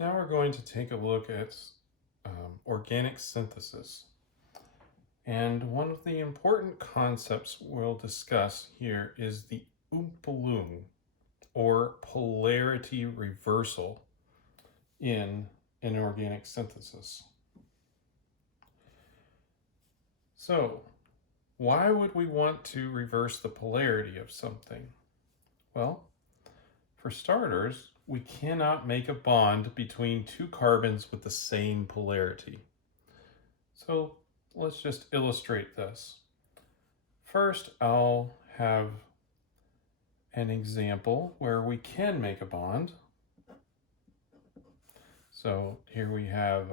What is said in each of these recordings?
Now we're going to take a look at organic synthesis. And one of the important concepts we'll discuss here is the Umpolung, or polarity reversal in inorganic synthesis. So, why would we want to reverse the polarity of something? Well, for starters, we cannot make a bond between two carbons with the same polarity. So let's just illustrate this. First, I'll have an example where we can make a bond. So here we have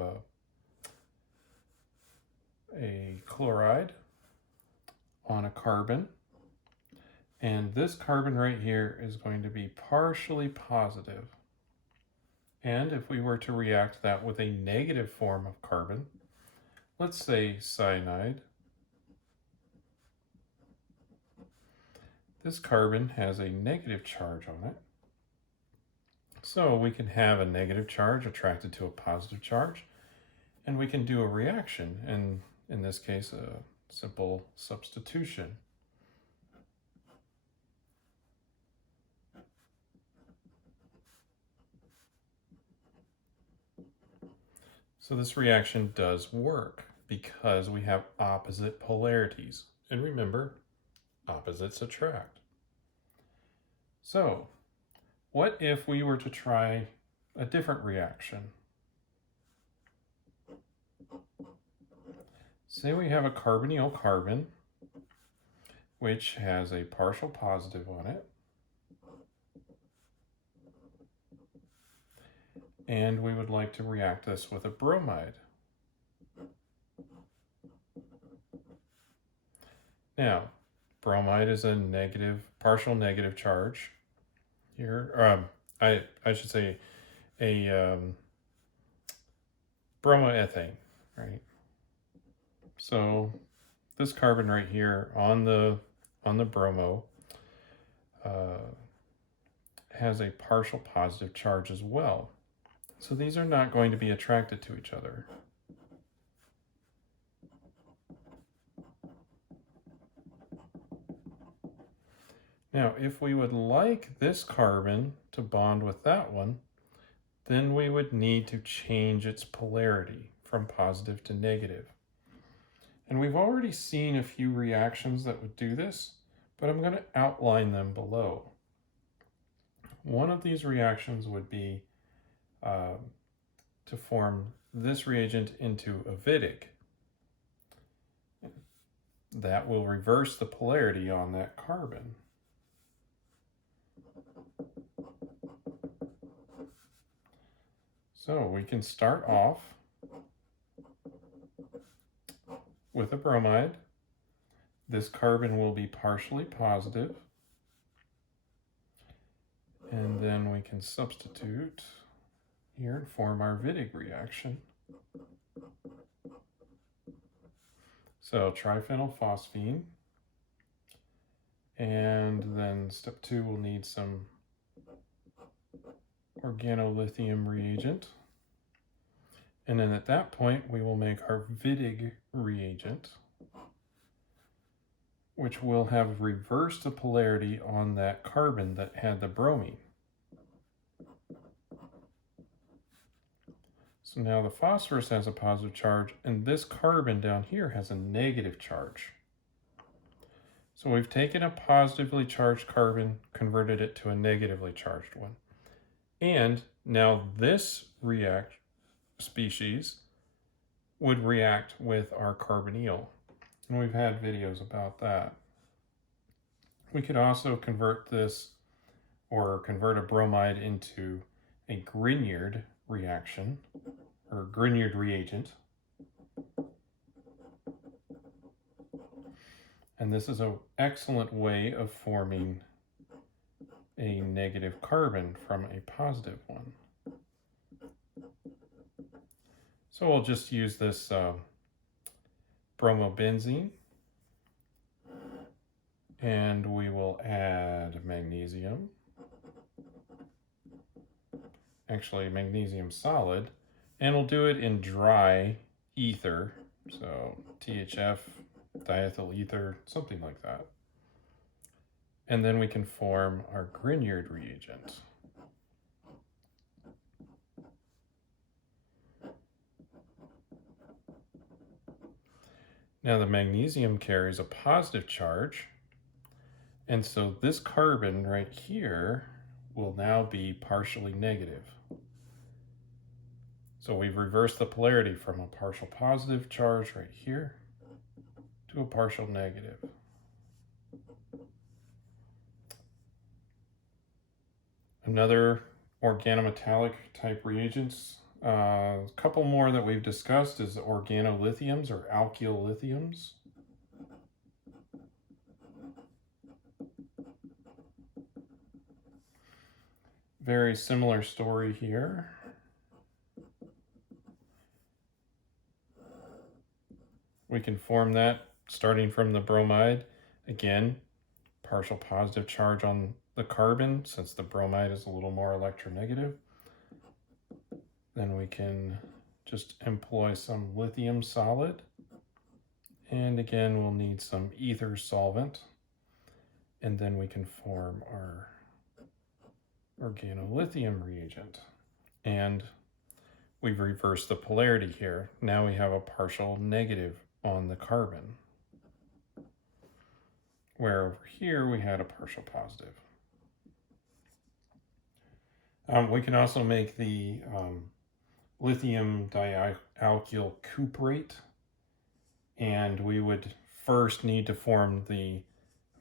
a chloride on a carbon. And this carbon right here is going to be partially positive. And if we were to react that with a negative form of carbon, let's say cyanide, this carbon has a negative charge on it. So we can have a negative charge attracted to a positive charge, and we can do a reaction, and in this case, a simple substitution. So this reaction does work because we have opposite polarities. And remember, opposites attract. So what if we were to try a different reaction? Say we have a carbonyl carbon, which has a partial positive on it. And we would like to react this with a bromide. Now, bromide is a negative, partial negative charge here. I should say a bromoethane, right? So this carbon right here on the bromo has a partial positive charge as well. So these are not going to be attracted to each other. Now, if we would like this carbon to bond with that one, then we would need to change its polarity from positive to negative. And we've already seen a few reactions that would do this, but I'm going to outline them below. One of these reactions would be to form this reagent into avidic. That will reverse the polarity on that carbon. So we can start off with a bromide. This carbon will be partially positive. And then we can substitute here and form our Wittig reaction. So triphenylphosphine. And then step 2, we'll need some organolithium reagent. And then at that point, we will make our Wittig reagent, which will have reversed the polarity on that carbon that had the bromine. So now the phosphorus has a positive charge, and this carbon down here has a negative charge. So we've taken a positively charged carbon, converted it to a negatively charged one. And now this species would react with our carbonyl. And we've had videos about that. We could also convert this, or convert a bromide into a Grignard reaction, or Grignard reagent. And this is an excellent way of forming a negative carbon from a positive one. So we'll just use this bromobenzene, and we will add magnesium, actually magnesium solid, and we'll do it in dry ether, so THF, diethyl ether, something like that. And then we can form our Grignard reagent. Now the magnesium carries a positive charge, and so this carbon right here will now be partially negative. So we've reversed the polarity from a partial positive charge right here to a partial negative. Another organometallic type reagents, a couple more that we've discussed is organolithiums or alkyl lithiums. Very similar story here. We can form that starting from the bromide. Again, partial positive charge on the carbon since the bromide is a little more electronegative. Then we can just employ some lithium solid. And again, we'll need some ether solvent. And then we can form our organolithium reagent. And we've reversed the polarity here. Now we have a partial negative on the carbon, where over here we had a partial positive. We can also make the lithium dialkyl cuprate, and we would first need to form the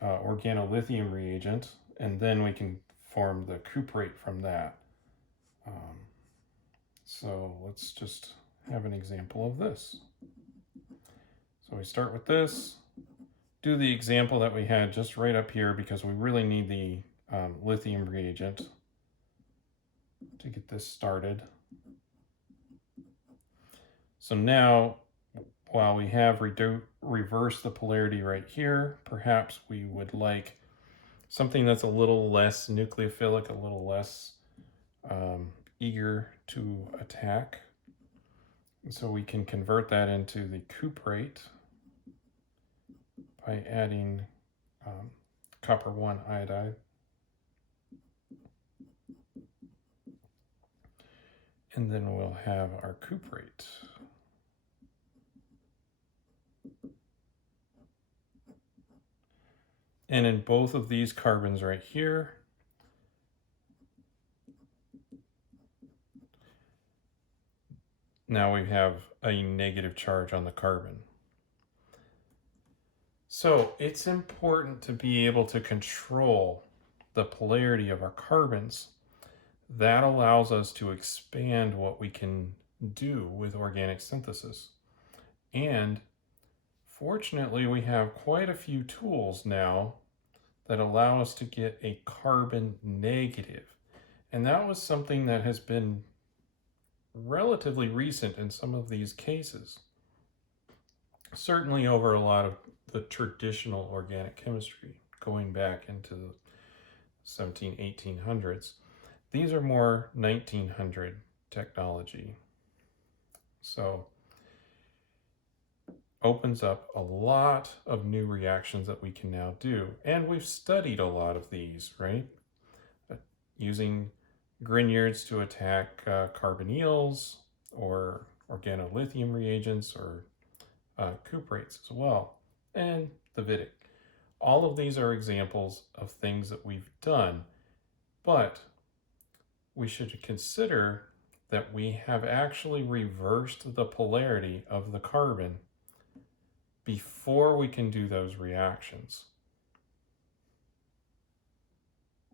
organolithium reagent, and then we can form the cuprate from that. So let's just have an example of this. So we start with this, do the example that we had just right up here because we really need the lithium reagent to get this started. So now, while we have reversed the polarity right here, perhaps we would like something that's a little less nucleophilic, a little less eager to attack. And so we can convert that into the cuprate by adding copper 1 iodide. And then we'll have our cuprate. And in both of these carbons right here, now we have a negative charge on the carbon. So it's important to be able to control the polarity of our carbons. That allows us to expand what we can do with organic synthesis. And fortunately, we have quite a few tools now that allow us to get a carbon negative. And that was something that has been relatively recent in some of these cases. Certainly over a lot of the traditional organic chemistry going back into the 1800s. These are more 1900 technology. So opens up a lot of new reactions that we can now do. And we've studied a lot of these, right? Using Grignards to attack carbonyls or organolithium reagents or cuprates as well, and the Vitic. All of these are examples of things that we've done, but we should consider that we have actually reversed the polarity of the carbon before we can do those reactions.